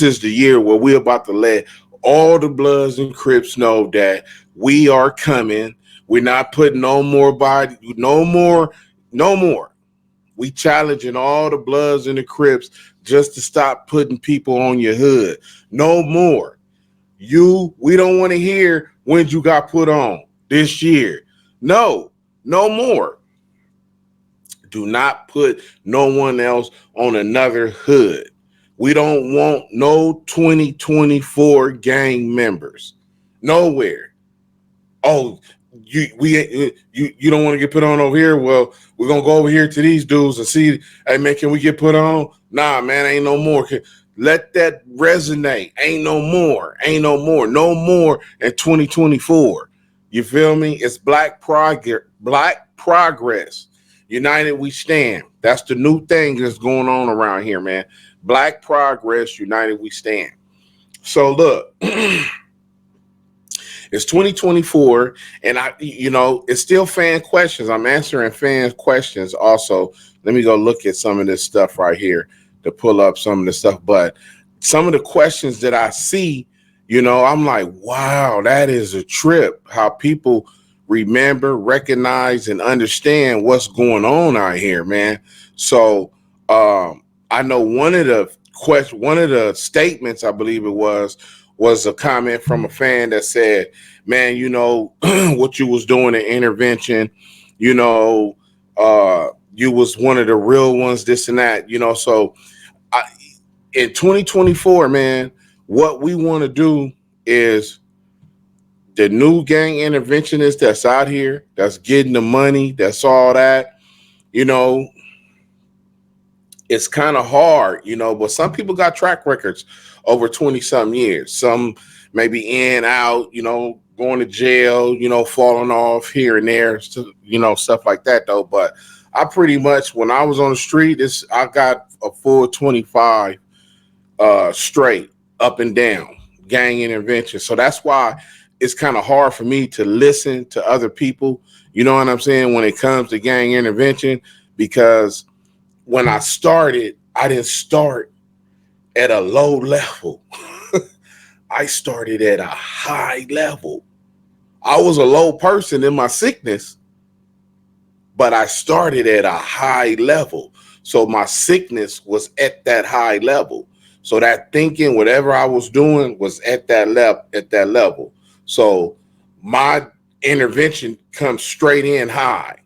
this is the year where we're about to let all the Bloods and Crips know that we are coming. We're not putting no more body, no more, no more. We challenging all the Bloods and the Crips just to stop putting people on your hood. No more. We don't want to hear when you got put on this year. No, no more. Do not put no one else on another hood. We don't want no 2024 gang members. Nowhere. Oh, you don't want to get put on over here? Well, we're gonna go over here to these dudes and see, hey man, can we get put on? Nah, man, ain't no more. Let that resonate. Ain't no more. Ain't no more. No more in 2024. You feel me? It's black progress. Black progress. United we stand. That's the new thing that's going on around here, man. Black progress, united we stand. So look, it's 2024, and it's still fan questions. I'm answering fan questions also. Let me go look at some of this stuff right here to pull up some of the stuff. But some of the questions that I see, I'm like, wow, that is a trip. How people remember, recognize, and understand what's going on out here, man. So I know one of the statements, I believe it was a comment from a fan that said, man, what you was doing in intervention, you was one of the real ones, this and that, so in 2024, man, what we want to do is the new gang interventionist that's out here, that's getting the money, that's all that, it's kind of hard, but some people got track records over 20 something years. Some maybe in, out, going to jail, falling off here and there, stuff like that though. But I pretty much, when I was on the street, I got a full 25 straight up and down gang intervention. So that's why it's kind of hard for me to listen to other people, you know what I'm saying, when it comes to gang intervention, because when I started, I didn't start at a low level. I started at a high level. I was a low person in my sickness, but I started at a high level. So my sickness was at that high level. So that thinking, whatever I was doing, was at that level. So my intervention comes straight in high.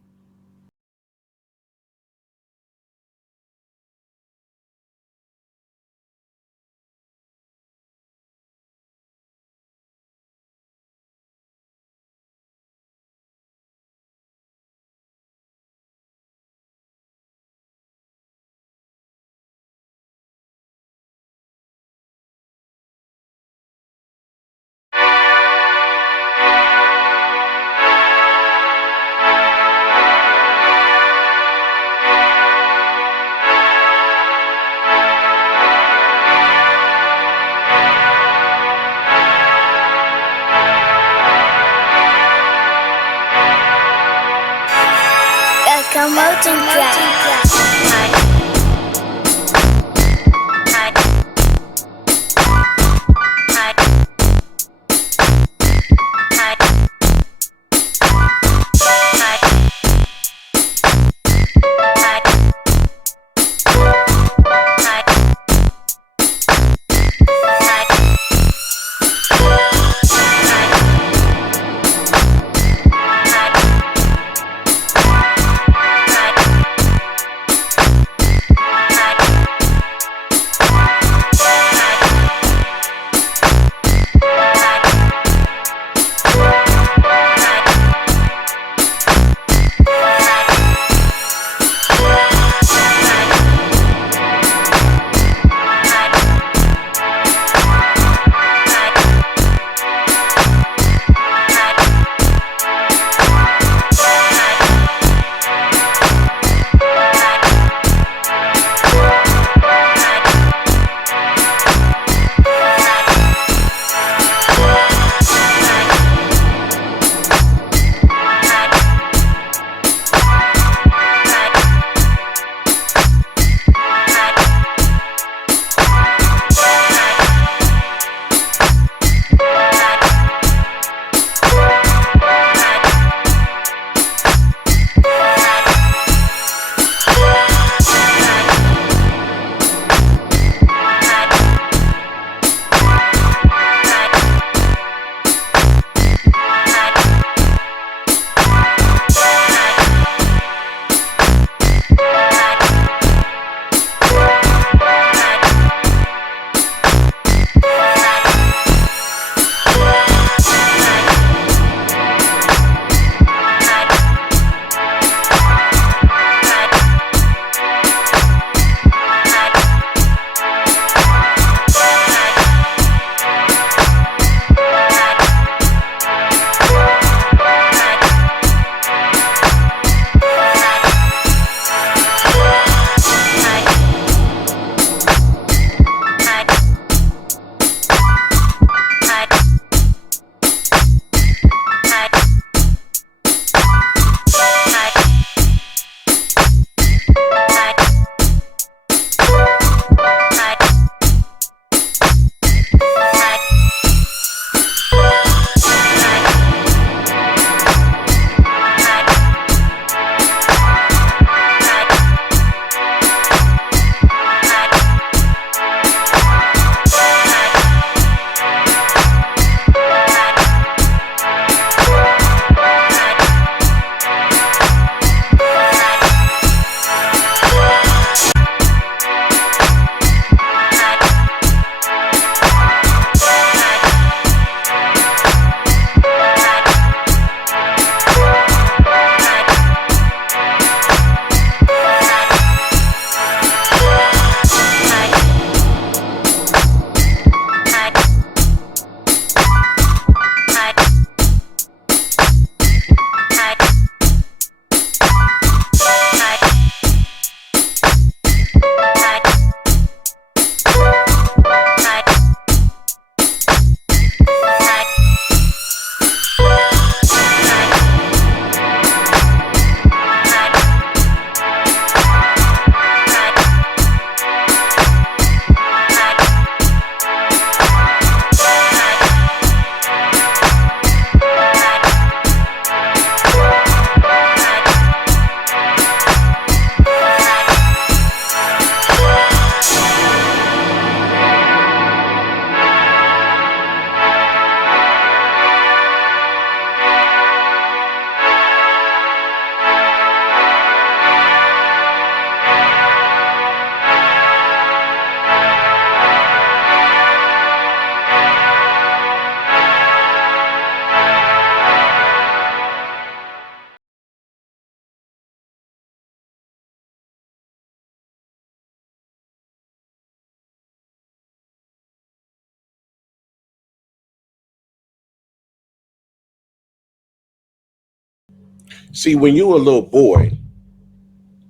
See, when you a little boy,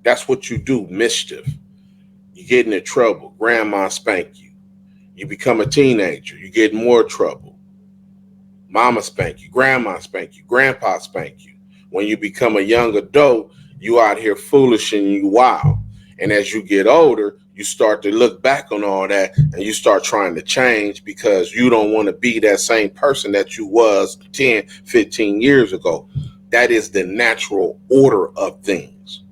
that's what you do, mischief. You get into trouble. Grandma spank you. You become a teenager. You get in more trouble. Mama spank you. Grandma spank you. Grandpa spank you. When you become a young adult, you out here foolish and you wild. And as you get older, you start to look back on all that and you start trying to change because you don't want to be that same person that you was 10, 15 years ago. That is the natural order of things.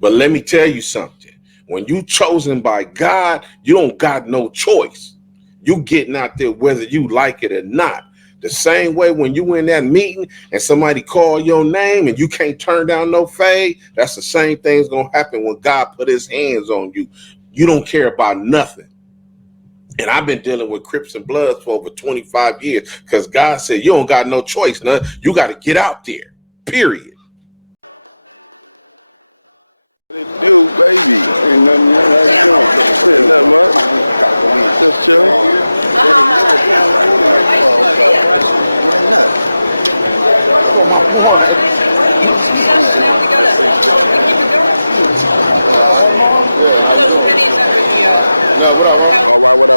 But let me tell you something. When you chosen by God, you don't got no choice. You getting out there whether you like it or not. The same way when you in that meeting and somebody call your name and you can't turn down no fade, that's the same thing's going to happen when God put his hands on you. You don't care about nothing. And I've been dealing with Crips and Bloods for over 25 years because God said you don't got no choice. None. You got to get out there, period. What it do, baby? Ain't nothing doing. Nothing much. Just chilling. All right, what I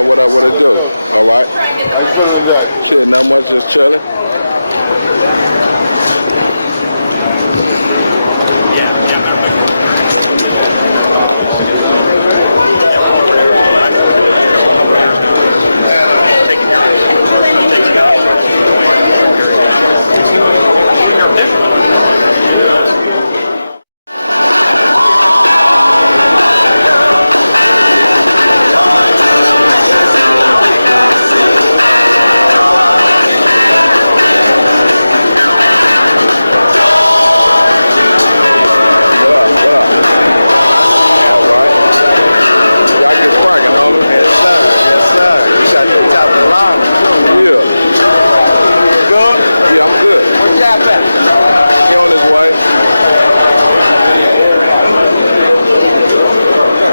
do? All right. Shit, not much, just chilling.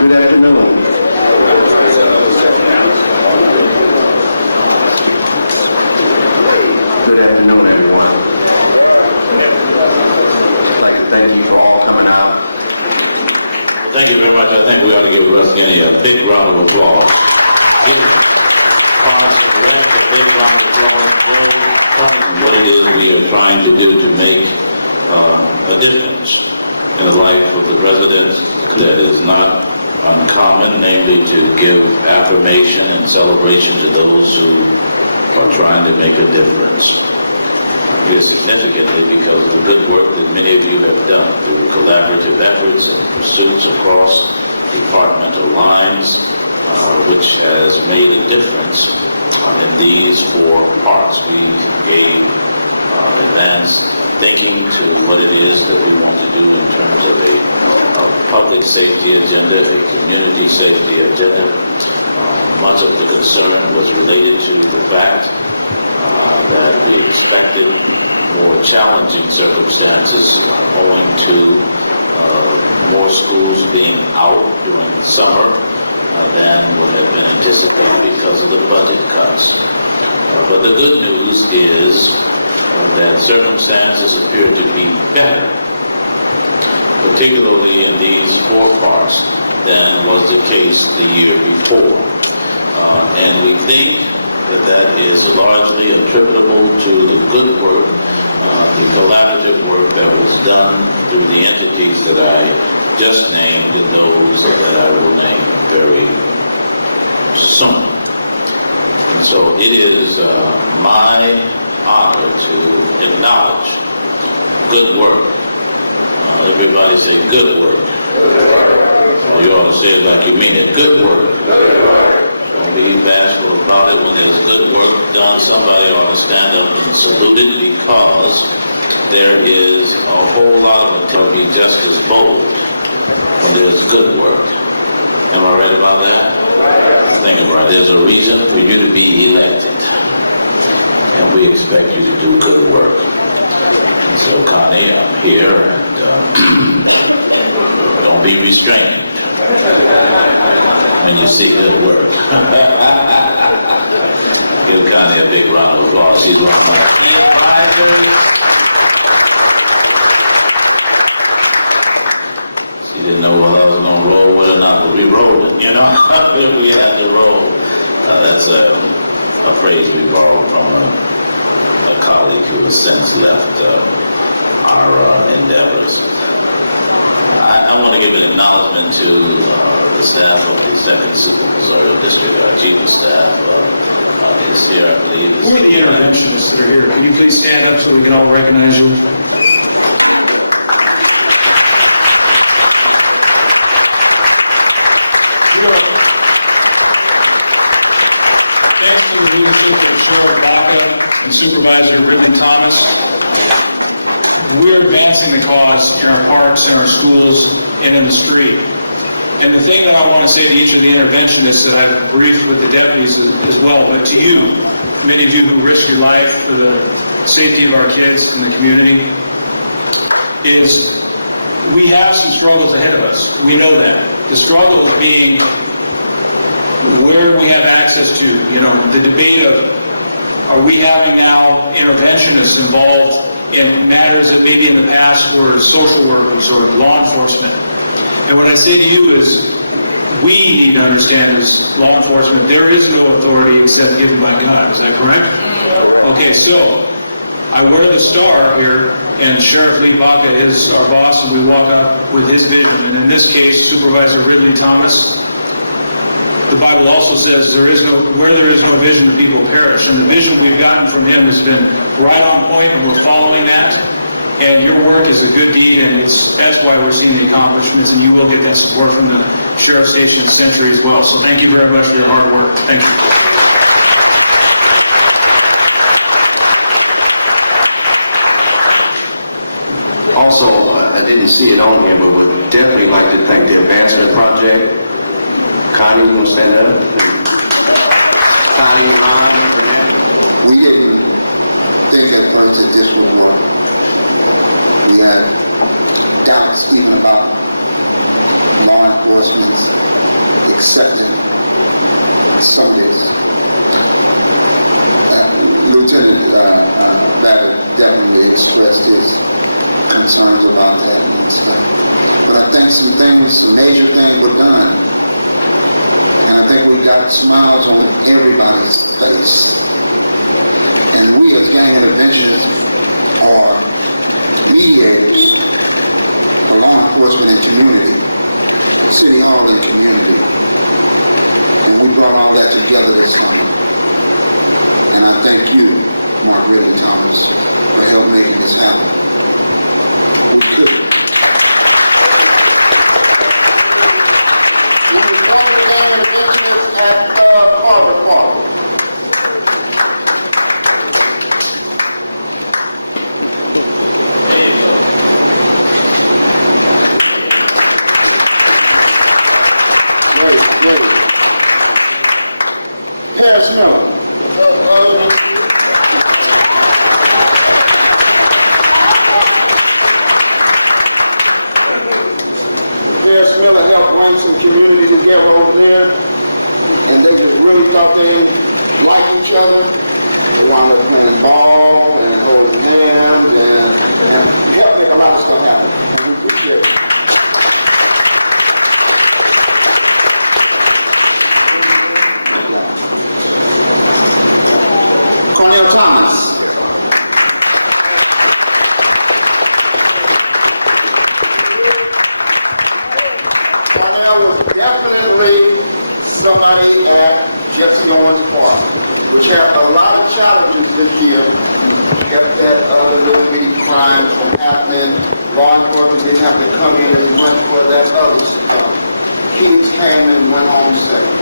Good afternoon. Good afternoon, everyone. I'd like to thank you for all coming out. Thank you very much. I think we ought to give Russ Guinea a big round of applause. What it is we are trying to do to make a difference in the life of the residents that is not uncommon, namely to give affirmation and celebration to those who are trying to make a difference. It is significantly because of the good work that many of you have done through collaborative efforts and pursuits across departmental lines, which has made a difference in these 4 parts. We gave advanced thinking to what it is that we want to do in terms of a public safety agenda, a community safety agenda. Much of the concern was related to the fact that we expected more challenging circumstances owing to more schools being out during the summer than what had been anticipated because of the budget cuts. But the good news is that circumstances appear to be better, particularly in these 4 parts, than was the case the year before. And we think that that is largely attributable to the good work, the collaborative work that was done through the entities that I just named and those that I will name very soon. And so it is my honor to acknowledge good work. Everybody say good work. You ought to say it like you mean it. Good work. Don't be bashful about it. When there's good work done, somebody ought to stand up and salute it, because there is a whole lot of it to be just as bold when there's good work. Am I right about that? Think about it. There's a reason for you to be elected. And we expect you to do good work. So Connie, I'm here, and don't be restrained when you see good work. Give Connie a big round of applause. She's one of my main advisors. phrase we borrowed from a colleague who has since left our endeavors. I want to give an acknowledgement to the staff of the 2nd Missouri District. Our chief of staff is here, I believe. Who are the interventionists that are here? Can you please stand up so we can all recognize you? Thanks to the leadership of Sheriff Baca and Supervisor Ridley Thomas, we're advancing the cause in our parks, in our schools, and in the street. And the thing that I want to say to each of the interventionists that I've briefed with the deputies as well, but to you, many of you who risk your life for the safety of our kids and the community, is we have some struggles ahead of us. We know that. The struggle is being where we have access to, the debate of, are we having now interventionists involved in matters that maybe in the past were social workers or law enforcement? And what I say to you is, we need to understand as law enforcement, there is no authority except given by God. Is that correct? Correct. Okay, so I wear the star here, and Sheriff Lee Baca is our boss, and we walk up with his vision. And in this case, Supervisor Ridley Thomas, the Bible also says where there is no vision, the people perish. And the vision we've gotten from him has been right on point, and we're following that. And your work is a good deed, and that's why we're seeing the accomplishments, and you will get that support from the Sheriff Station Century as well. So thank you very much for your hard work. Thank you. Also, I didn't see it on here, but would definitely like to thank the Advancement Project. Connie, you want to stand up? Connie, Ron. We didn't think at first that this would work. We had doubts even about law enforcement's accepting some of this. Lieutenant Babbitt definitely expressed his concerns about that and stuff. But I think some major things were done. And I think we got smiles on everybody's face. And we as gang interventionists are mediators for law enforcement and community, City Hall and community. And we brought all that together this summer. And I thank you, Mark Ridley Thomas, for helping making this happen. We couldn't. We were part of the gang interventionists at Carver Park. Harris Miller. Harris Miller helped bring some community together over there, and they just really thought they didn't like each other. They wound up playing ball and holding hands and helped make a lot of stuff happen. We appreciate it. Cornell Thomas. Cornell was definitely somebody at Jesse Owens Park, which had a lot of challenges this year. Kept that other crime from happening. Law enforcement didn't have to come in as much for that other stuff. Kids came and went home safe.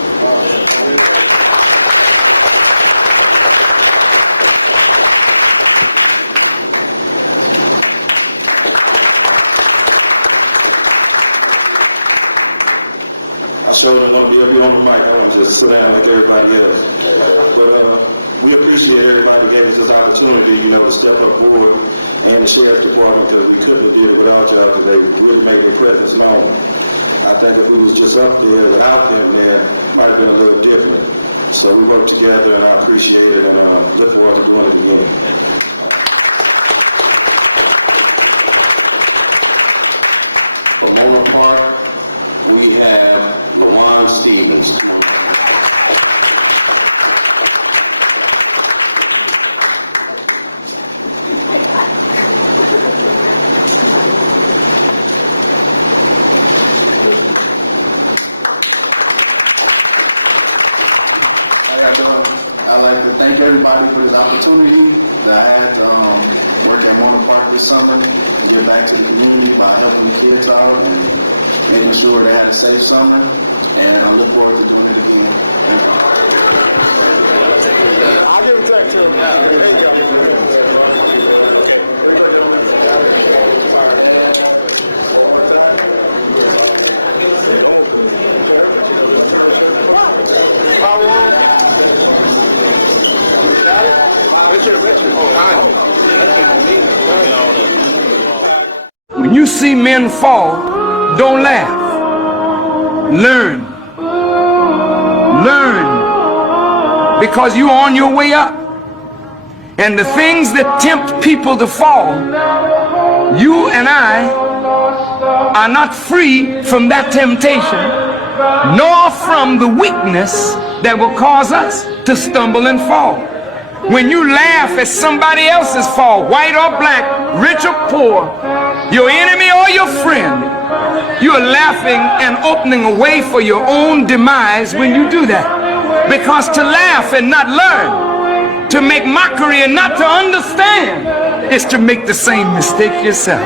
I sure didn't want to be on the mic. I want to just sit down like everybody else. But we appreciate everybody who gave us this opportunity, to step up forward, and the Sheriff's Department, because we couldn't have did it without y'all, because they really made their presence known. I think if we was just up there without them there, it might have been a little different. So we worked together, and I appreciate it, and look forward to doing it again. From Mona Park, we have LaJuan Stevens. thank everybody for this opportunity that I had to work at Warner Park this summer and give back to the community by helping the kids out and making sure they had a safe summer. And I look forward to doing it again. Thank you. I'll give it back to him. There you go. Okay, here we go, gentlemen. And one more time. Don't open it. Sure, but you know this is a shirt. Wow, it's your picture. When you see men fall, don't laugh. Learn. Learn. Because you're on your way up. And the things that tempt people to fall, you and I are not free from that temptation, nor from the weakness that will cause us to stumble and fall. When you laugh at somebody else's fall, white or black, rich or poor, your enemy or your friend, you are laughing and opening a way for your own demise when you do that. Because to laugh and not learn, to make mockery and not to understand, is to make the same mistake yourself.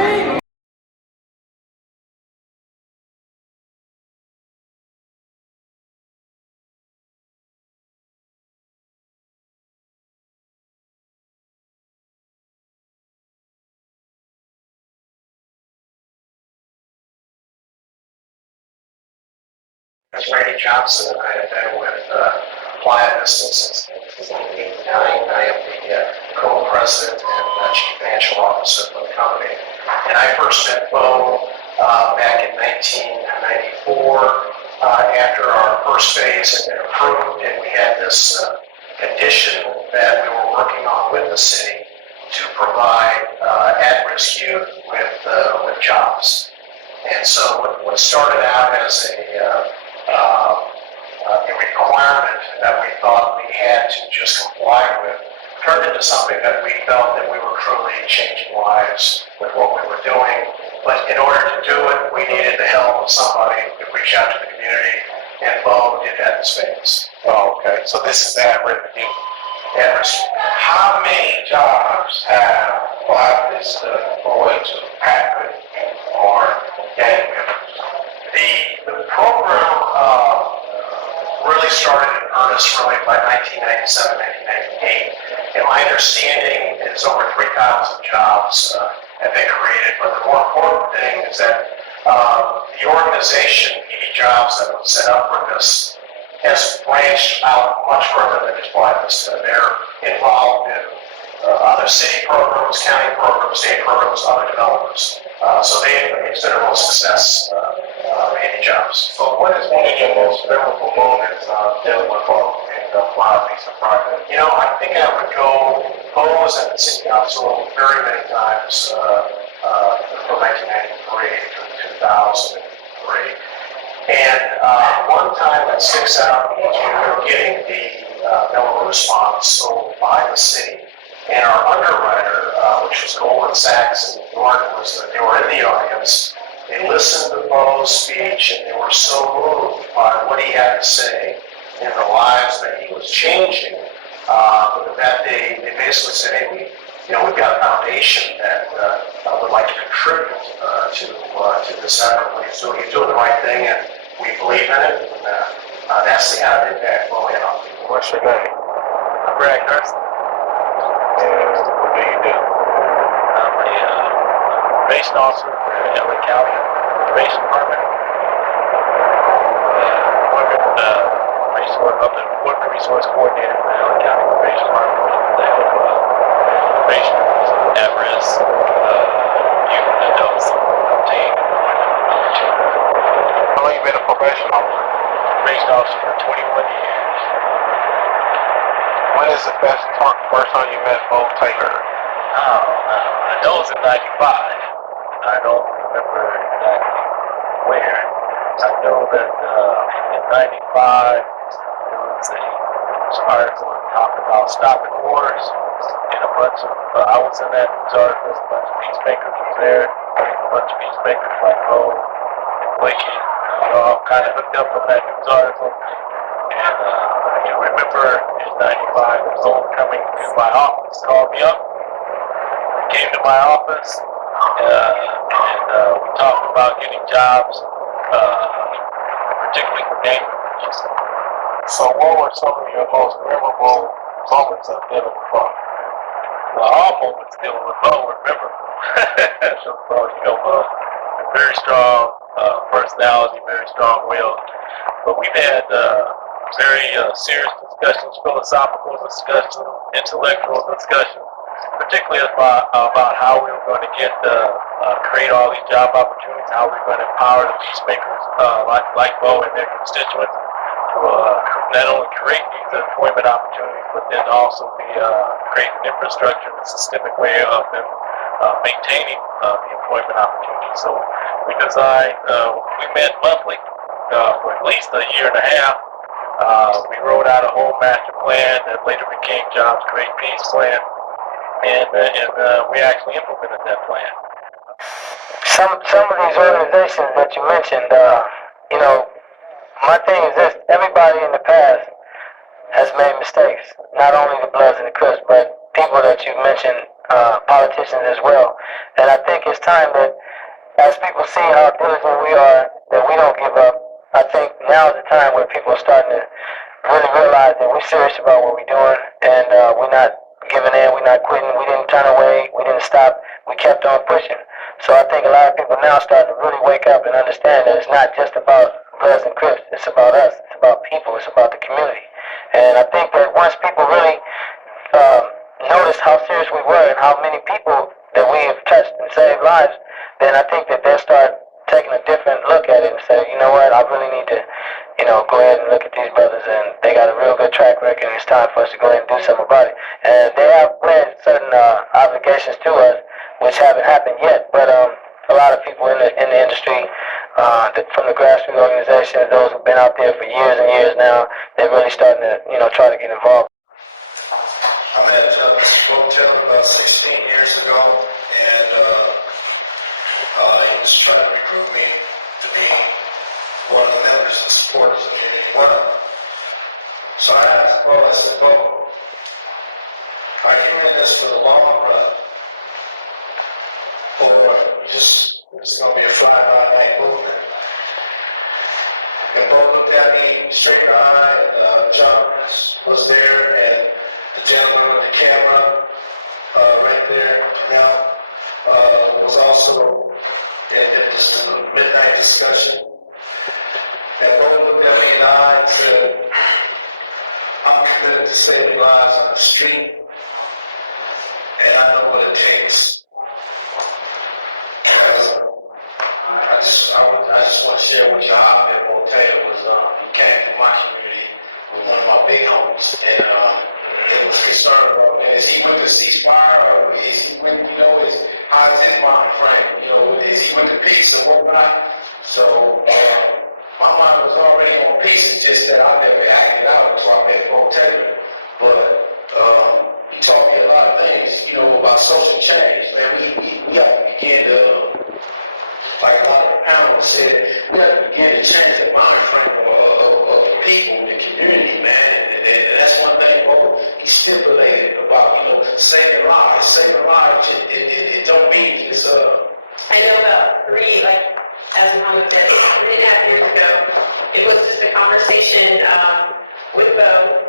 some of these organizations that you mentioned, you know, my thing is this: everybody in the past has made mistakes. Not only the Bloods and the Crips, but people that you mentioned, politicians as well. And I think it's time that, as people see how diligent we are, that we don't give up. I think now is the time where people are starting to really realize that we're serious about what we're doing, and we're not giving in, we're not quitting, we didn't turn away, we didn't stop, we kept on pushing. So I think a lot of people now starting to really wake up and understand that it's not just about Bloods and Crips, it's about us, it's about people, it's about the community. And I think that once people really notice how serious we were and how many people that we have touched and saved lives, then I think that they'll start taking a different look at it and say, you know what, I really need to, you know, go ahead and look at these brothers, and they got a real good track record, and it's time for us to go ahead and do something about it. And they have pledged certain obligations to us, which haven't happened yet, but a lot of people in the industry, from the grassroots organizations, those who've been out there for years and years now, they're really starting to, you know, try to get involved. I met Mr. Hotel about 16 years ago, and he was trying to recruit me to be one of the members and supporters of Unity One. So I asked Bo, I said, Bo, are you in this for the long run, or just it's going to be a fly-by-night movement? And Bo looked at me straight in the eye, and John was there, and the gentleman with the camera right there, now, was also in this midnight discussion. And Bo looked at me in the eye and said, I'm committed to saving lives on the street, and I know what it takes. I just want to share with you how that Motel was, he came from my community with one of my big homies, and it was concerned about, man, is he with the ceasefire, or is he with, you know, how is his mind frame, you know, is he with the peace and whatnot? So, my mind was already on peace, it's just that I never acted out until I met Motel. But, he taught me a lot of things, you know, about social change, man. We have to begin to, like a lot of the panelists said, we have to begin to change the mind frame of the people, the community, man. And that's one thing, he stipulated about, you know, saving lives. Saving lives, it don't mean just, I know about as Muhammad said, 3.5 years ago, it was just a conversation with Bo,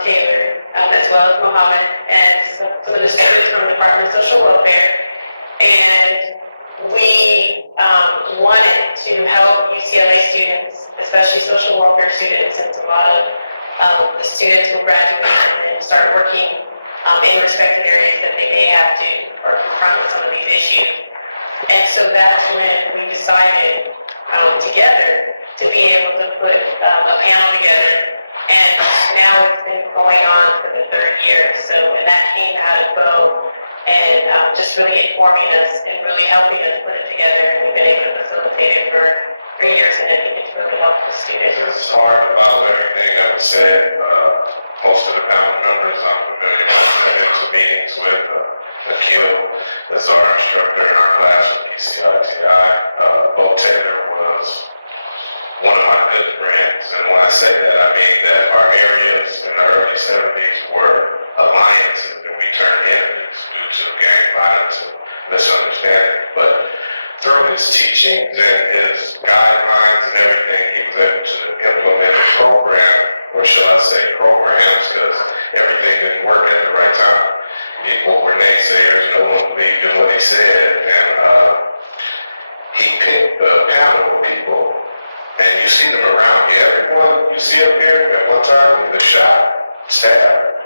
Taylor, as well as Muhammad, and some of the students from the Department of Social Welfare. And we wanted to help UCLA students, especially social welfare students, since a lot of the students will graduate and start working in respective areas that they may have to or confront with some of these issues. And so that's when we decided together to be able to put a panel together. And now it's been going on for the 3rd year. So, and that came out of Bo and just really informing us and really helping us put it together. And we've been able to facilitate it for 3 years, and I think it's really helped the students. It's hard to follow everything that was said. Most of the panel members I'm familiar with. I've been to meetings with Akil, that's our instructor in our class from PCITI. Bo Taylor was one of my good friends, and when I say that, I mean that our areas in the early 70s were alliances, and we turned enemies due to gang violence and misunderstanding. But through his teachings and his guidelines and everything, he was able to implement a program, or shall I say programs, because everything didn't work at the right time. People were naysayers, no one believed in what he said, and he picked the panel of people, and you see them around here. Everyone you see up here at one time either shot, stabbed,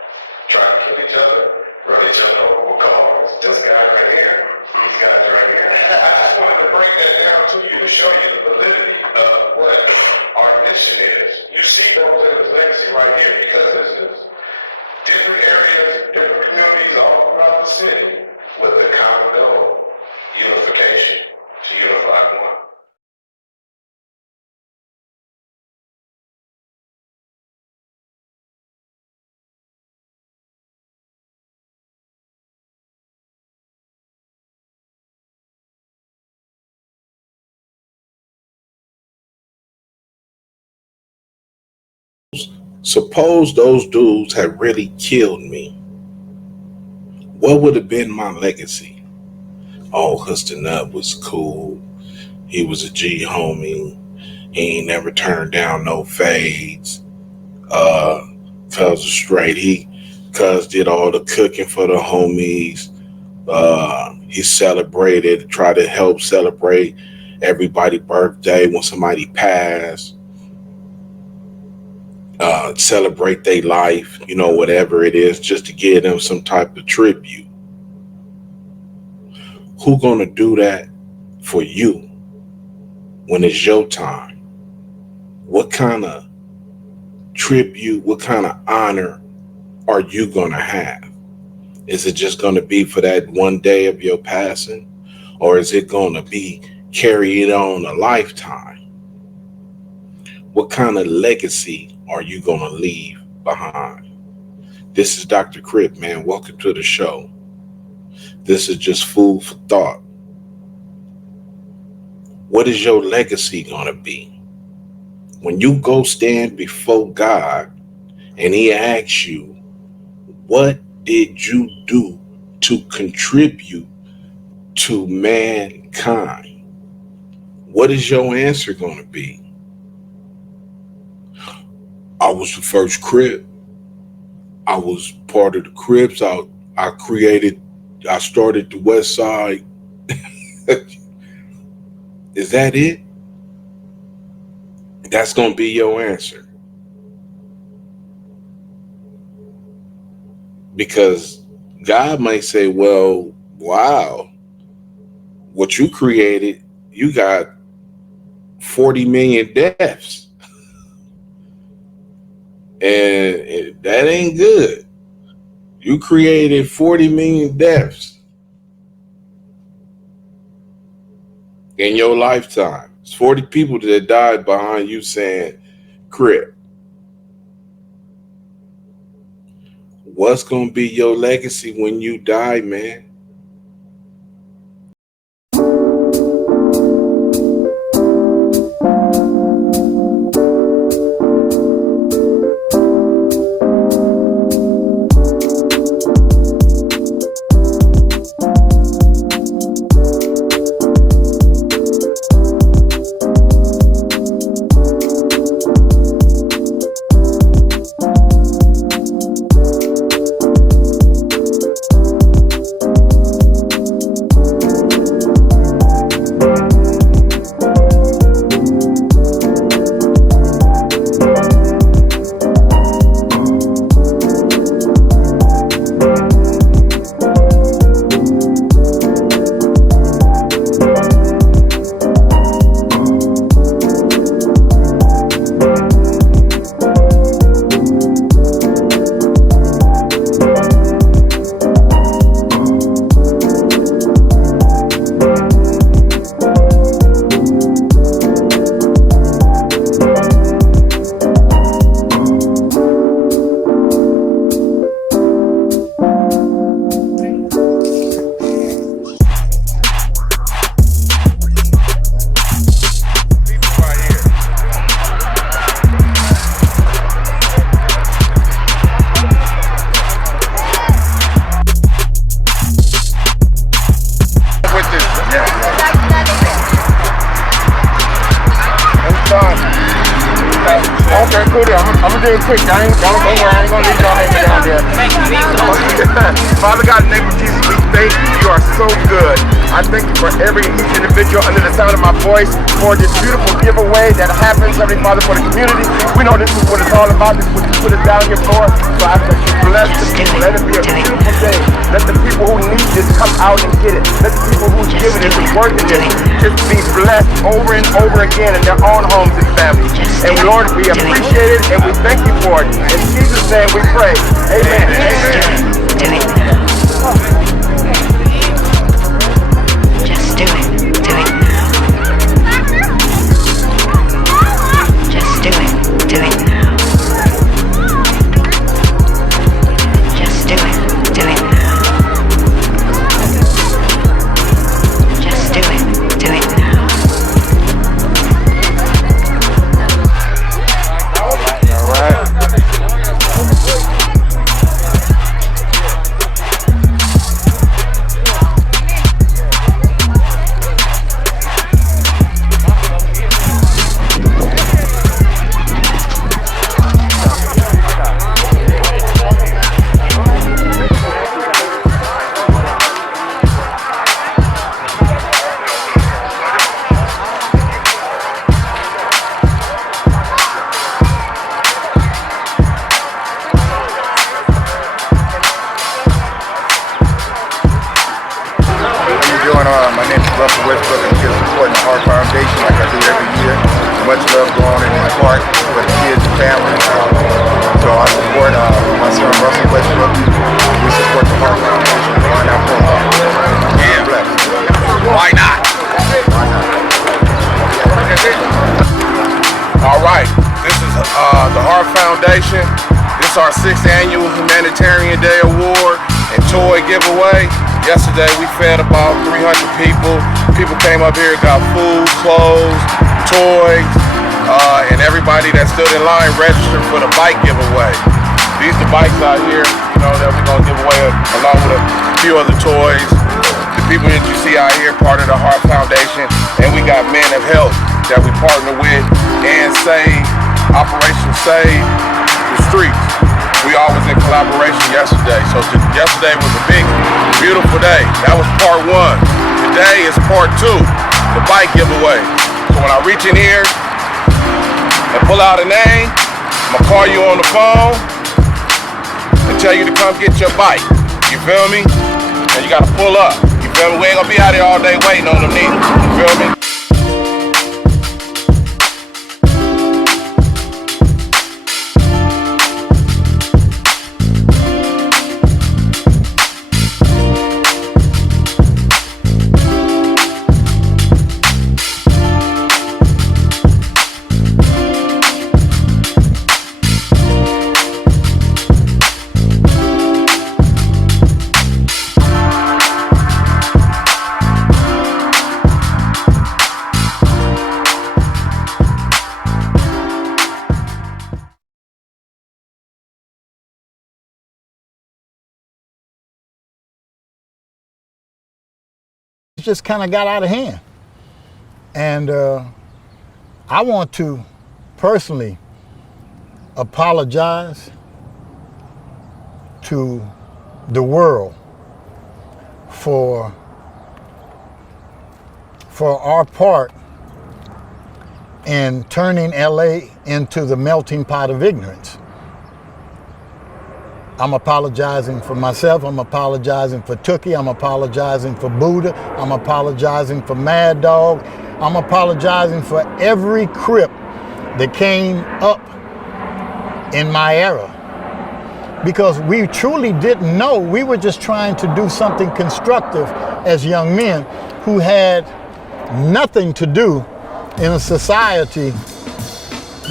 tried to kill each other, run each other over with cars. This guy right here, these guys right here. I just wanted to bring that down to you to show you the validity of what our mission is. You see Bo's legacy right here, because this is different areas, different communities all throughout the city with the common goal, unification, to unify one. Suppose those dudes had really killed me. What would have been my legacy? Oh, Huston Nut was cool. He was a G homie. He ain't never turned down no fades. Cuz was straight. Cuz did all the cooking for the homies. He celebrated, tried to help celebrate everybody's birthday when somebody passed. Celebrate their life, whatever it is, just to give them some type of tribute. Who gonna do that for you when it's your time? What kind of tribute, what kind of honor are you gonna have? Is it just gonna be for that one day of your passing? Or is it gonna be carried on a lifetime? What kind of legacy are you gonna leave behind? This is Dr. Crip, man. Welcome to the show. This is just food for thought. What is your legacy gonna be? When you go stand before God and he asks you, what did you do to contribute to mankind? What is your answer going to be? I was the first Crip. I was part of the Crips. I started the West Side. Is that it? That's going to be your answer. Because God might say, well, wow, what you created, you got 40 million deaths. And that ain't good. You created 40 million deaths in your lifetime. It's 40 people that died behind you saying, Crip. What's going to be your legacy when you die, man? Father God, in the name of Jesus, we thank you. You are so good. I thank you for every individual under the sound of my voice, for this beautiful giveaway that happens, Heavenly Father, for the community. We know this is what it's all about. This is what you put us down here for. So I pray you bless the people. Let it be a beautiful day. Let the people who need this come out and get it. Let the people who give it and work in it just be blessed over and over again in their own homes and families. And Lord, we appreciate it and we thank you for it. In Jesus' name we pray. Amen. Amen. Just do it. Do it now. Just do it. Do it now. Just do it. Do it now. Just do it. Do it now. All right. everyone. My name is Russell Westbrook. I'm here supporting the Heart Foundation like I do every year. Much love going on in my heart for the kids and family. So I support my son Russell Westbrook. We support the Heart Foundation. Why not? And bless. Why not? All right, this is the Heart Foundation. This is our 6th annual Humanitarian Day Award and toy giveaway. Yesterday we fed about 300 people. People came up here, got food, clothes, toys, and everybody that stood in line registered for the bike giveaway. These are the bikes out here, you know, that we're gonna give away along with a few other toys. The people that you see out here part of the Heart Foundation, and we got Men of Health that we partner with and Operation Save the Streets. We all was in collaboration yesterday. So yesterday was a big, beautiful day. That was part 1. Today is part 2, the bike giveaway. So when I reach in here and pull out a name, I'm gonna call you on the phone and tell you to come get your bike. You feel me? And you gotta pull up. You feel me? We ain't gonna be out here all day waiting on them neither. You feel me? It just kind of got out of hand. And I want to personally apologize to the world for our part in turning LA into the melting pot of ignorance. I'm apologizing for myself. I'm apologizing for Tookie. I'm apologizing for Buddha. I'm apologizing for Mad Dog. I'm apologizing for every Crip that came up in my era. Because we truly didn't know. We were just trying to do something constructive as young men who had nothing to do in a society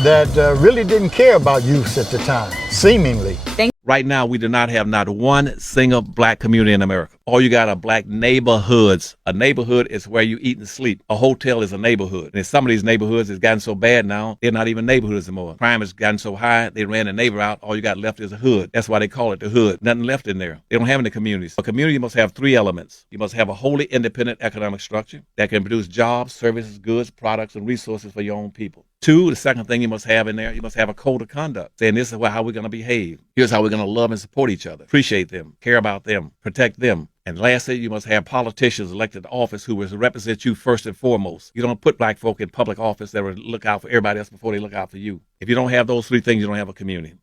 that really didn't care about youth at the time, seemingly. Right now, we do not have not one single black community in America. All you got are black neighborhoods. A neighborhood is where you eat and sleep. A hotel is a neighborhood. And in some of these neighborhoods, it's gotten so bad now, they're not even neighborhoods anymore. Crime has gotten so high, they ran the neighbor out. All you got left is a hood. That's why they call it the hood. Nothing left in there. They don't have any communities. A community must have 3 elements. You must have a wholly independent economic structure that can produce jobs, services, goods, products, and resources for your own people. 2, the second thing you must have in there, you must have a code of conduct, saying this is how we're going to behave. Here's how we're going to love and support each other, appreciate them, care about them, protect them. And lastly, you must have politicians elected to office who will represent you first and foremost. You don't put black folk in public office that will look out for everybody else before they look out for you. If you don't have those 3 things, you don't have a community.